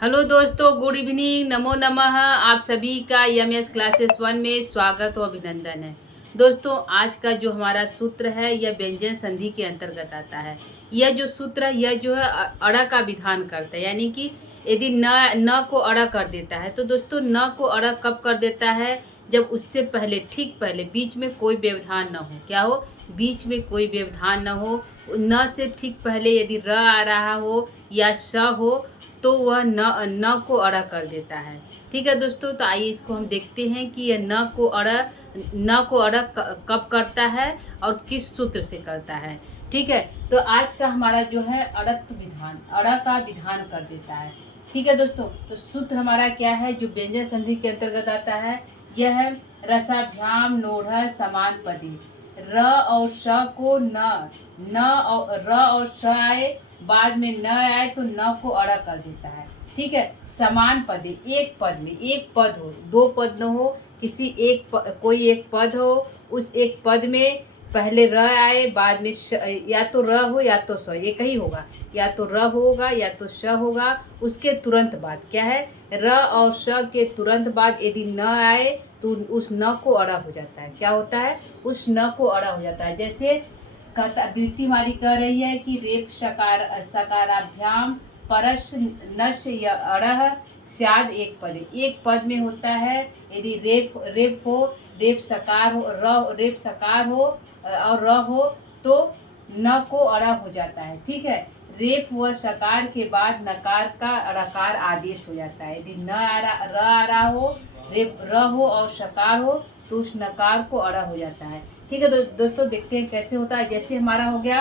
Hello दोस्तों, good evening, नमो नमः। आप सभी का एमएस क्लासेस 1 में स्वागत और अभिनंदन है। दोस्तों, आज का जो हमारा सूत्र है यह व्यंजन संधि के अंतर्गत आता है। यह जो सूत्र है यह जो है अड़ा का विधान करता है, यानी कि यदि न को अड़ा कर देता है तो दोस्तों न को अड़ा कब कर देता है, जब उससे पहले ठीक पहले बीच में कोई व्यवधान न हो। क्या हो? बीच में कोई व्यवधान न हो। न से ठीक पहले यदि र आ रहा हो या श हो तो वह न को अड़ा कर देता है। ठीक है दोस्तों, तो आइए इसको हम देखते हैं कि यह न को अड़ा कब करता है और किस सूत्र से करता है। ठीक है, तो आज का हमारा जो है अड़त्व विधान, अड़ा का विधान कर देता है। ठीक है दोस्तों, तो सूत्र हमारा क्या है जो व्यंजन संधि के अंतर्गत आता है? यह है रसाभ्याम नोढ़ समान पदी। र और श को न और र और श आए, बाद में न आए तो न को अड़ा कर देता है। ठीक है, समान पद, एक पद में एक पद हो, दो पद न हो, कोई एक पद हो, उस एक पद में पहले र आए, बाद में या तो र हो या तो स, एक ही होगा, या तो र होगा या तो श होगा। उसके तुरंत बाद क्या है? र और श के तुरंत बाद यदि न आए तो उस न को अड़ा हो जाता है। क्या होता है? उस न को अड़ा हो जाता है। जैसे कहता वृत्ति हमारी कह रही है कि रेप सकाराभ्याम परस नश या अड़ह स्याद एक पद, एक पद में होता है। यदि रेप हो, रेप सकार हो, रेप सकार हो और र हो तो न को अड़ा हो जाता है। ठीक है, रेप व सकार के बाद नकार का अड़कार आदेश हो जाता है। यदि न आ रहा, र आ रहा हो, रेप र हो और सकार हो तो उस नकार को अड़ा हो जाता है। ठीक है दोस्तों, देखते हैं कैसे होता है। जैसे हमारा हो गया,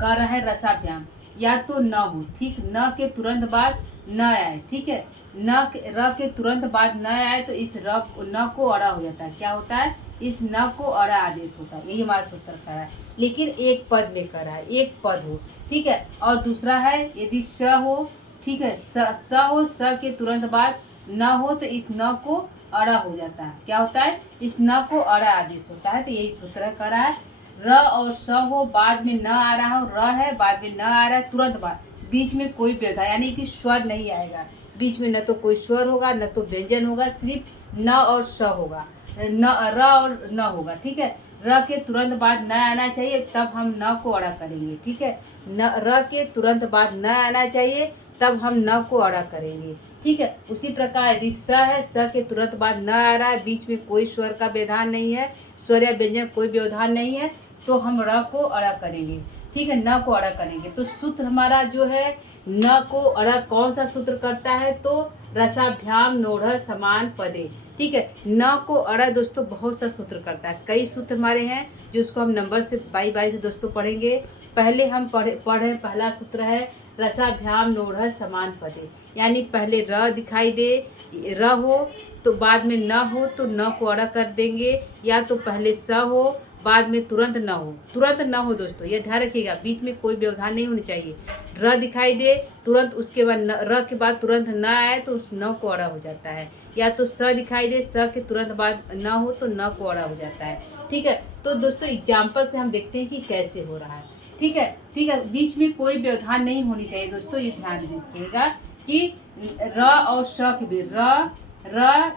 कह रहा है रसाभ्याम, या तो न हो, ठीक, न के तुरंत बाद न आए। ठीक है, र के तुरंत बाद न आए तो इस न को अड़ा हो जाता है। क्या होता है? इस न को अड़ा आदेश होता है। यही हमारा सूत्र कर रहा है, लेकिन एक पद में कर रहा है, एक पद हो। ठीक है, और दूसरा है यदि स हो, ठीक है, स हो, स के तुरंत बाद न हो तो इस न को अड़ा हो जाता है। क्या होता है? इस न को अड़ा आदेश होता है। तो यही सूत्र कर रहा है। र और स हो, बाद में न आ रहा हो, र है, बाद में न आ रहा है, तुरंत बाद, बीच में कोई व्यवधान यानी कि स्वर नहीं आएगा। बीच में न तो कोई स्वर होगा न तो व्यंजन होगा, सिर्फ न और स होगा, न र और न होगा। ठीक है, र के तुरंत बाद न आना चाहिए, तब हम न को अड़ा करेंगे। ठीक है, न र के तुरंत बाद न आना चाहिए, तब हम न को अड़ा करेंगे। ठीक है, उसी प्रकार यदि स है, स के तुरंत बाद न आ रहा है, बीच में कोई स्वर का व्यवधान नहीं है, स्वर या व्यंजन कोई व्यवधान नहीं है, तो हम र को अड़ा करेंगे। ठीक है, न को अड़ा करेंगे। तो सूत्र हमारा जो है न को अड़ा कौन सा सूत्र करता है? तो रसाभ्याम नोढ़ समान पदे। ठीक है, न को अड़ा दोस्तों बहुत सा सूत्र करता है, कई सूत्र हमारे हैं जो उसको हम नंबर से बाई बाई से दोस्तों पढ़ेंगे। पहले हम पढ़े पहला सूत्र है रसाभ्याम नोढ़ समान पदे, यानी पहले र दिखाई दे, र हो तो बाद में न हो तो न को अड़ा कर देंगे, या तो पहले स हो बाद में तुरंत न हो। तुरंत न हो दोस्तों, यह ध्यान रखिएगा, बीच में कोई व्यवधान नहीं होनी चाहिए। र दिखाई दे तुरंत, उसके बाद र के बाद तुरंत न आए तो उस न को अड़ा हो जाता है, या तो स दिखाई दे, स के तुरंत बाद न हो तो न को अड़ा हो जाता है। ठीक है, तो दोस्तों एग्जाम्पल से हम देखते हैं कि कैसे हो रहा है। ठीक है, ठीक है, बीच में कोई व्यवधान नहीं होनी चाहिए दोस्तों, ये ध्यान रखिएगा कि र और श के भी, र और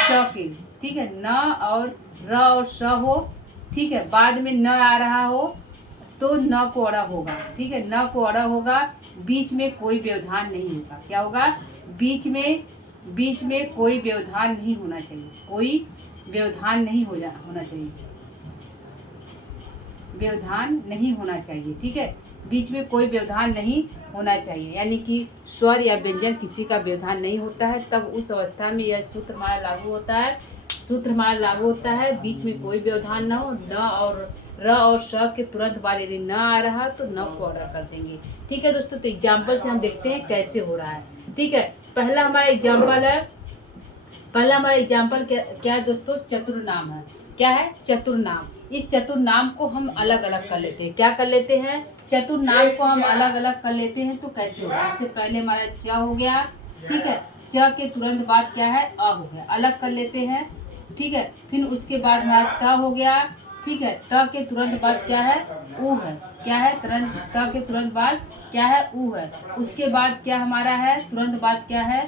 श के, ठीक है, न और र और श हो, ठीक है, बाद में न आ रहा हो तो न को अड़ा होगा। ठीक है, न को अड़ा होगा, बीच में कोई व्यवधान नहीं होगा। क्या होगा? बीच में कोई व्यवधान नहीं होना चाहिए, कोई व्यवधान नहीं होना चाहिए, व्यवधान नहीं होना चाहिए। ठीक है, बीच में कोई व्यवधान नहीं होना चाहिए, यानी कि स्वर या व्यंजन किसी का व्यवधान नहीं होता है, तब उस अवस्था में यह सूत्र हमारा लागू होता है। सूत्र हमारा लागू होता है, बीच में कोई व्यवधान ना हो, न और र और श के तुरंत बाद यदि न आ रहा तो न को अड़ा कर देंगे। ठीक है दोस्तों, तो एग्जाम्पल से हम देखते हैं कैसे हो रहा है। ठीक है, पहला हमारा एग्जाम्पल क्या है दोस्तों? चतुर्नाम है। क्या है? चतुर्नाम। इस चतुर्नाम को हम अलग अलग कर लेते हैं। क्या कर लेते हैं? चतुर्नाम को हम अलग अलग कर लेते हैं। तो कैसे होगा? इससे पहले हमारा च हो गया, ठीक है, च के तुरंत बाद क्या है? अ हो गया, अलग कर लेते हैं। ठीक है, फिर उसके बाद हमारा त हो गया, ठीक है, त के तुरंत बाद क्या है? उ है, क्या है, त के तुरंत बाद क्या है, ऊ है। उसके बाद क्या हमारा है, तुरंत बाद क्या है,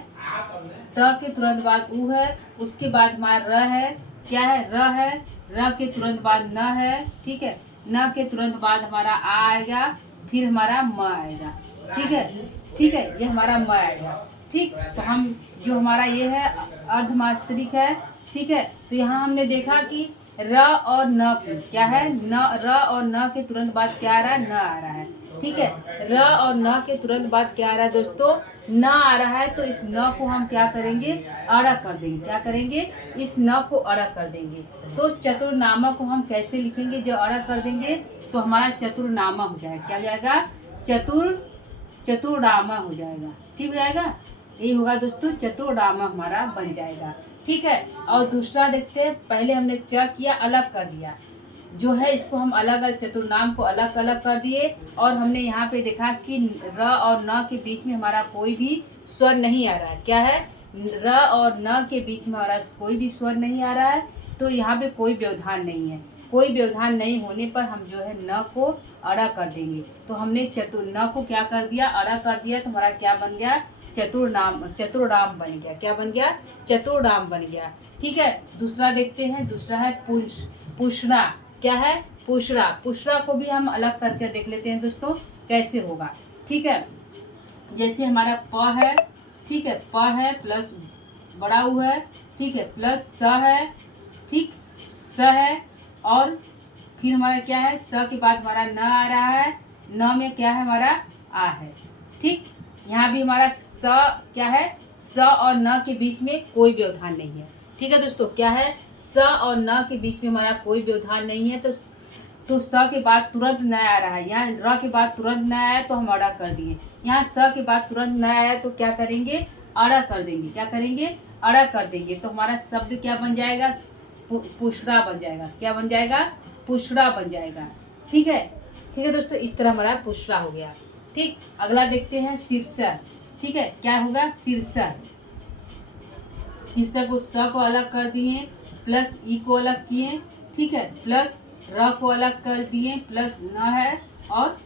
त के तुरंत बाद ऊ है। उसके बाद हमारा र है, क्या है, र है। र के तुरंत बाद न है, ठीक है। न के तुरंत बाद हमारा आ आएगा, फिर हमारा म आएगा, ठीक है। ठीक है, ये हमारा म आएगा। ठीक, तो हम जो हमारा ये है अर्धमात्रिक है, ठीक है। तो यहाँ हमने देखा कि र और न की क्या है, न, र और न के तुरंत बाद क्या आ रहा है, न आ रहा है, ठीक है। र और न के तुरंत बाद क्या आ रहा है दोस्तों, न आ रहा है। तो इस न को हम क्या करेंगे, अड़ा कर देंगे। क्या करेंगे, इस न को अड़ा कर देंगे। तो चतुर्नामा को हम कैसे लिखेंगे, जब अड़ा कर देंगे तो हमारा चतुर्नामा हो जाएगा। क्या हो जाएगा, चतुर्नामा हो जाएगा, ठीक हो जाएगा। ये होगा दोस्तों, चतुर्नामा हमारा बन जाएगा, ठीक है। और दूसरा देखते हैं, पहले हमने च किया, अलग कर दिया जो है, इसको हम अलग अलग, चतुर्नाम को अलग अलग कर दिए। और हमने यहाँ पे देखा कि र और न के बीच में हमारा कोई भी स्वर नहीं आ रहा है। क्या है, र और न के बीच में हमारा कोई भी स्वर नहीं आ रहा है। तो यहाँ पे कोई व्यवधान नहीं है। कोई व्यवधान नहीं होने पर हम जो है न को अड़ा कर देंगे। तो हमने न को क्या कर दिया, अड़ा कर दिया। तो हमारा क्या बन गया, चतुर्नाम बन गया। क्या बन गया, चतुर्नाम बन गया, ठीक है। दूसरा देखते हैं, दूसरा है पुष्णा। क्या है, पुष्णा। पुष्णा को भी हम अलग करके देख लेते हैं दोस्तों, कैसे होगा, ठीक है। जैसे हमारा प है, ठीक है, प है प्लस बड़ा ऊ है, ठीक है, प्लस स है, ठीक, स है। और फिर हमारा क्या है, स के बाद हमारा न आ रहा है, न में क्या है हमारा आ है, ठीक। यहाँ भी हमारा स क्या है, स और न के बीच में कोई व्यवधान नहीं है, ठीक है दोस्तों। क्या है, स और न के बीच में हमारा कोई व्यवधान नहीं है। तो स के बाद तुरंत न आ रहा है, यहाँ र के बाद तुरंत न आया तो हम अड़ा कर दिए। यहाँ स के बाद तुरंत न आया तो क्या करेंगे, अड़ा कर देंगे। क्या करेंगे, अड़ा कर देंगे। तो हमारा शब्द क्या बन जाएगा, पुष्णा बन जाएगा। क्या बन जाएगा, पुष्णा बन जाएगा, ठीक है। ठीक है दोस्तों, इस तरह हमारा पुष्णा हो गया, ठीक। अगला देखते हैं शीर्षक, ठीक है। क्या होगा, शीर्षक। शीर्षक को स को अलग कर दिए, प्लस ई को अलग किए, ठीक है, प्लस र को अलग कर दिए, प्लस न है और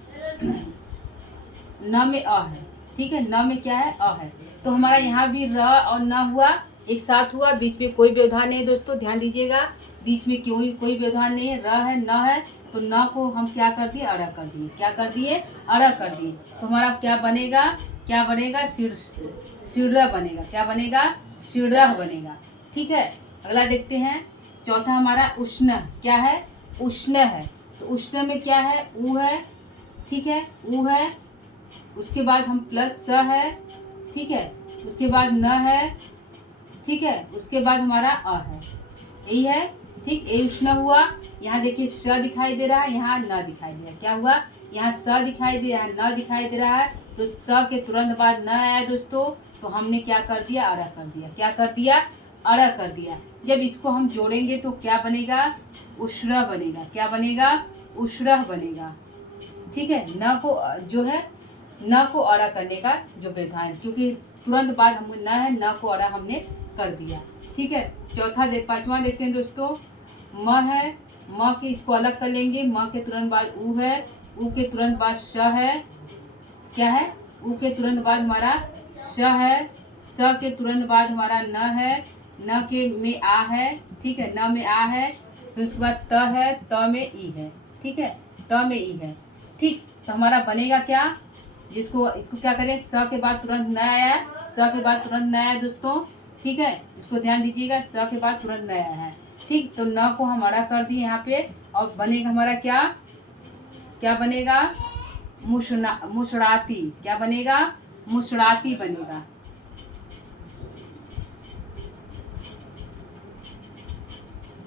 न में अ है, ठीक है। न में क्या है, अ है। तो हमारा यहाँ भी र और न हुआ, एक साथ हुआ, बीच में कोई व्यवधान नहीं है दोस्तों, ध्यान दीजिएगा। बीच में कोई व्यवधान नहीं है, र है, न है। तो न को हम क्या कर दिए, अड़ा कर दिए। क्या कर दिए, अड़ा कर दिए। तो हमारा क्या बनेगा, क्या बनेगा, सिररा बनेगा। क्या बनेगा, सिररा बनेगा, ठीक है। अगला देखते हैं, चौथा हमारा उष्ण। क्या है, उष्ण है। तो उष्ण में क्या है, ऊ है, ठीक है, ऊ है। उसके बाद हम प्लस स है, ठीक है। उसके बाद न है, ठीक है। उसके बाद हमारा अ है, यही है, ठीक। ये उष्ण हुआ। यहाँ देखिए स दिखाई दे रहा है, यहाँ न दिखाई दे रहा है। क्या हुआ, यहाँ स दिखाई दे, यहाँ न दिखाई दे रहा है। तो स के तुरंत बाद न आया दोस्तों, तो हमने क्या कर दिया, अड़ा कर दिया। क्या कर दिया, अड़ा कर दिया। जब इसको हम जोड़ेंगे तो क्या बनेगा, उष्ण बनेगा। क्या बनेगा, उष्ण बनेगा, ठीक है। न को जो है, न को अड़ा करने का जो व्यवधान, क्योंकि तुरंत बाद हम न है, न को अड़ा हमने कर दिया, ठीक है। पांचवा देखते हैं दोस्तों, म है। म के इसको अलग कर लेंगे। म के तुरंत बाद ऊ है, ऊ के तुरंत बाद श है। क्या है, ऊ के तुरंत बाद हमारा श है। स के तुरंत बाद हमारा न है। न के में आ है, ठीक है, न में आ है। फिर उसके बाद त है, त में ई है, ठीक है, त में ई है, ठीक। तो हमारा बनेगा क्या, जिसको इसको क्या करें, स के बाद तुरंत न आया, स के बाद तुरंत न आया दोस्तों, ठीक है। इसको ध्यान दीजिएगा, स के बाद तुरंत न आया है, ठीक। तो न को हम अड़ा कर दिए यहाँ पे, और बनेगा हमारा क्या, क्या बनेगा, मुशराती। क्या बनेगा, मुशराती बनेगा,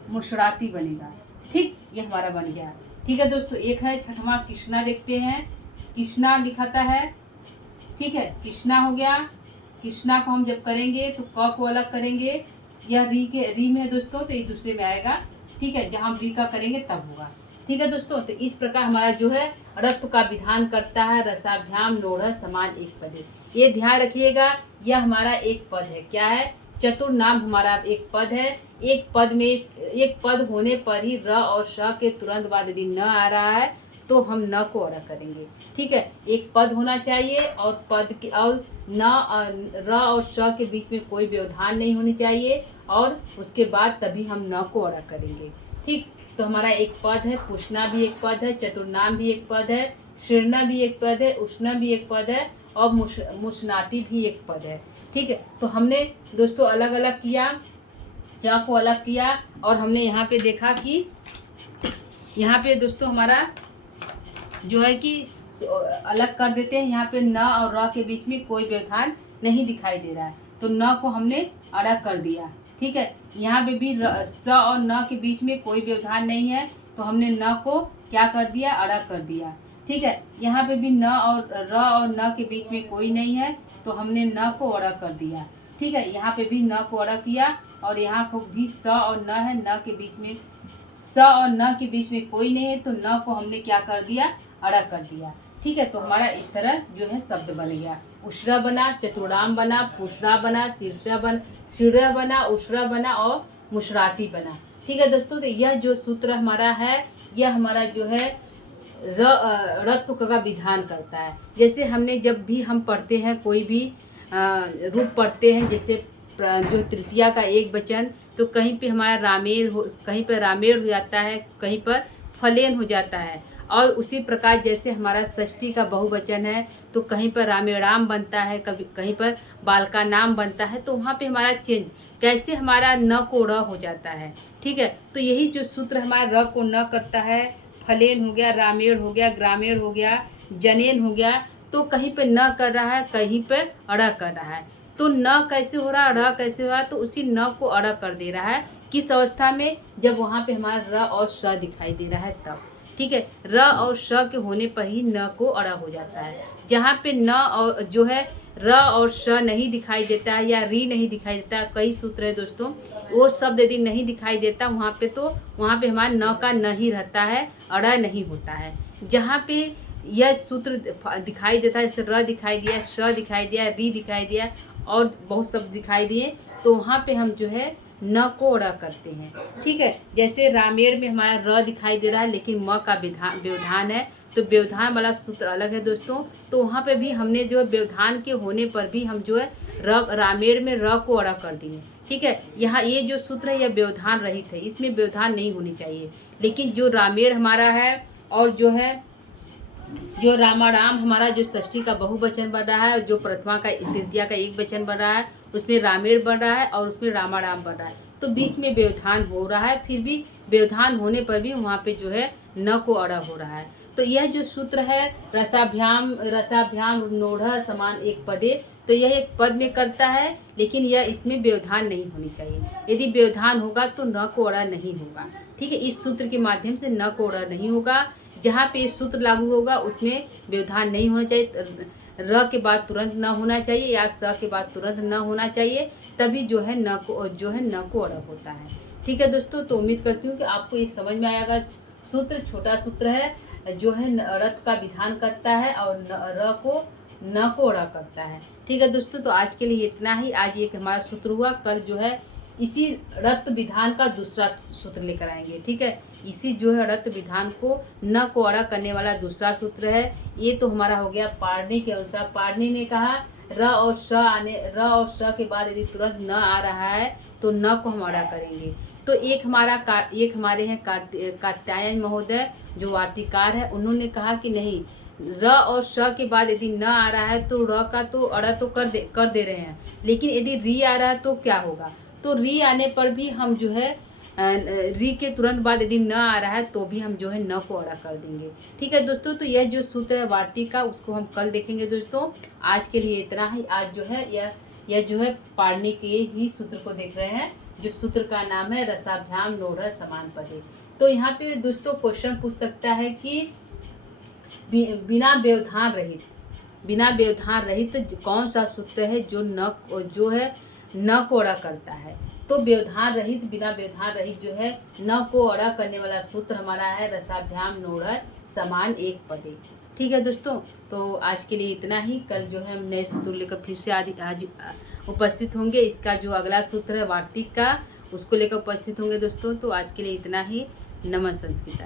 मुशराती बनेगा, ठीक। ये हमारा बन गया, ठीक है दोस्तों। एक है छठवां कृष्णा, देखते हैं। कृष्णा लिखाता है, ठीक है, कृष्णा हो गया। कृष्णा को हम जब करेंगे तो क को अलग करेंगे। यह री में है दोस्तों, तो एक दूसरे में आएगा, ठीक है। जहाँ हम री का करेंगे तब होगा, ठीक है दोस्तों। तो इस प्रकार हमारा जो है रक्त का विधान करता है, रसाभ्याम नोढ़ समान एक पद है। ये ध्यान रखिएगा, यह हमारा एक पद है। क्या है, चतुर्नाम हमारा एक पद है। एक पद में, एक पद होने पर ही र और श के तुरंत बाद यदि न आ रहा है तो हम न को अड़ा करेंगे। ठीक है, एक पद होना चाहिए और पद के और न र और श के बीच में कोई व्यवधान नहीं होनी चाहिए और उसके बाद तभी हम न को अड़ा करेंगे। ठीक, तो हमारा एक पद है, पुष्णा भी एक पद है, चतुर्नाम भी एक पद है, शीर्णा भी एक पद है, उष्णा भी एक पद है और मुष्णाति भी एक पद है। ठीक है, तो हमने दोस्तों अलग अलग किया, च को अलग किया और हमने यहाँ पे देखा कि यहाँ पे दोस्तों हमारा जो है कि अलग कर देते हैं। यहाँ पे न और र के बीच में कोई व्यवधान नहीं दिखाई दे रहा है, तो न को हमने अड़ा कर दिया। ठीक है, यहाँ पे भी स और न के बीच में कोई व्यवधान नहीं है, तो हमने न को क्या कर दिया, अड़ा कर दिया। ठीक है, यहाँ पे भी न और र और न के बीच में कोई नहीं है, तो हमने न को अड़ा कर दिया। ठीक है, यहाँ पे भी न को अड़ा किया और यहाँ को भी स और न है, न के बीच में स और न के बीच में कोई नहीं है, तो न को हमने क्या कर दिया, अड़ा कर दिया। ठीक है, तो हमारा इस तरह जो है शब्द बन गया। उशरा बना, चतुराम बना, पुष्णा बना, शीर्षा बना, उशरा बना और मुशराती बना। ठीक है दोस्तों, तो यह जो सूत्र हमारा है, यह हमारा जो है रत्व का विधान करता है। जैसे हमने जब भी हम पढ़ते हैं कोई भी रूप पढ़ते हैं, जैसे जो तृतीया का एक वचन, तो कहीं पे हमारा कहीं पर रामेण हो जाता है, कहीं पर फलेन हो जाता है। और उसी प्रकार जैसे हमारा षष्ठी का बहुवचन है, तो कहीं पर रामेणाम बनता है, कभी कहीं पर बालका नाम बनता है, तो वहाँ पे हमारा चेंज कैसे हमारा न को र हो जाता है। ठीक है, तो यही जो सूत्र हमारा र को न करता है, फलेन हो गया, रामेण हो गया, ग्रामीण हो गया, जनेन हो गया, तो कहीं पे न कर रहा है, कहीं पर अड़ा कर रहा है। तो न कैसे हो रहा, र कैसे हो रहा, तो उसी न को अड़ा कर दे रहा है। किस अवस्था में, जब वहाँ पे हमारा र और श दिखाई दे रहा है तब। ठीक है, र और श के होने पर ही न को अड़ा हो जाता है। जहाँ पे न और जो है र और श नहीं दिखाई देता है या री नहीं दिखाई देता, कई सूत्र है दोस्तों, वो शब्द यदि नहीं दिखाई देता वहाँ पे, तो वहाँ पे हमारा न का न ही रहता है, अड़ा नहीं होता है। जहाँ पे यह सूत्र दिखाई देता है, जैसे र दिखाई दिया, श दिखाई दिया, री दिखाई दिया और बहुत शब्द दिखाई दिए, तो वहाँ पे हम जो है न को अड़ा करते हैं। ठीक है, जैसे रामेण में हमारा र दिखाई दे रहा है लेकिन म का व्यवधान है, तो व्यवधान वाला सूत्र अलग है दोस्तों। तो वहाँ पे भी हमने जो है व्यवधान के होने पर भी हम जो है रामेण में र को अड़ा कर दिए। ठीक है, यहाँ ये जो सूत्र है यह व्यवधान रहित है, इसमें व्यवधान नहीं होनी चाहिए। लेकिन जो रामेण हमारा है और जो रामाराम हमारा जो षष्ठी का बहुवचन बन रहा है, और जो प्रथमा का तृतीया का एक वचन बन रहा है, उसमें रामेण बन रहा है और उसमें रामाराम बन रहा है, तो बीच में व्यवधान हो रहा है। फिर भी व्यवधान होने पर भी वहाँ पे जो है न को अड़ा हो रहा है। तो यह जो सूत्र है रसाभ्याम नोढ़ समान एक पदे, तो यह एक पद में करता है, लेकिन यह इसमें व्यवधान नहीं होनी चाहिए। यदि व्यवधान होगा तो न को अड़ा नहीं होगा। ठीक है, इस सूत्र के माध्यम से न को अड़ा नहीं होगा। जहाँ पे सूत्र लागू होगा उसमें व्यवधान नहीं होना चाहिए, र के बाद तुरंत न होना चाहिए या स के बाद तुरंत न होना चाहिए, तभी जो है न को अड़ा होता है। ठीक है दोस्तों, तो उम्मीद करती हूँ कि आपको ये समझ में आएगा। सूत्र छोटा सूत्र है जो है रत का विधान करता है और र को न को अड़ा करता है। ठीक है दोस्तों, तो आज के लिए इतना ही। आज एक हमारा सूत्र हुआ, कल जो है इसी रत विधान का दूसरा सूत्र लेकर आएंगे। ठीक है, इसी जो है रत विधान को न को अड़ा करने वाला दूसरा सूत्र है। ये तो हमारा हो गया पारणी के अनुसार। पारणी ने कहा र और श के बाद यदि तुरंत न आ रहा है तो न को हम अड़ा करेंगे। तो एक हमारे हैं कात्यायन महोदय जो वार्तिकार है, उन्होंने कहा कि नहीं, र और श के बाद यदि न आ रहा है तो र का तो अड़ा तो कर दे रहे हैं, लेकिन यदि री आ रहा है तो क्या होगा, तो री आने पर भी हम जो है री के तुरंत बाद यदि न आ रहा है तो भी हम जो है न को अड़ा कर देंगे। ठीक है दोस्तों, तो यह जो सूत्र है वार्तिक का, उसको हम कल देखेंगे दोस्तों। आज के लिए इतना ही। आज जो है यह जो है पारणी के ही सूत्र को देख रहे हैं, जो सूत्र का नाम है रसाभ्याम नोढ़ समान पदे। तो यहाँ पे दोस्तों क्वेश्चन पूछ सकता है कि बिना व्यवधान रहित कौन सा सूत्र है जो है न को अड़ा करता है। तो बिना व्यवधान रहित जो है न को अड़ा करने वाला सूत्र हमारा है रसाभ्याम नोढ़ समान एक पदे। ठीक है दोस्तों, तो आज के लिए इतना ही। कल जो है हम नए सूत्र लेकर फिर से आज उपस्थित होंगे। इसका जो अगला सूत्र है वार्तिक का, उसको लेकर उपस्थित होंगे दोस्तों। तो आज के लिए इतना ही। नमः संस्कृता।